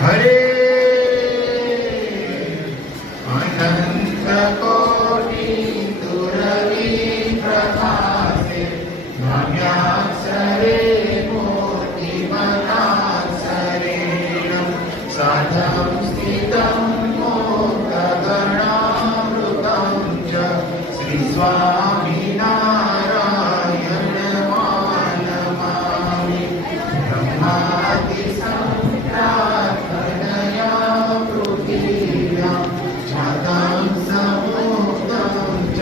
हरे अनंत कोटि दुरवि प्रभासे नव्याक्षरे मोतिमनाक्षरे साधं स्थितं मोदगणामृतं च श्री स्वामिनारायण मानमामि ब्रह्मादि संप्रार्थनया पृथिव्यां जातं समुद्रं च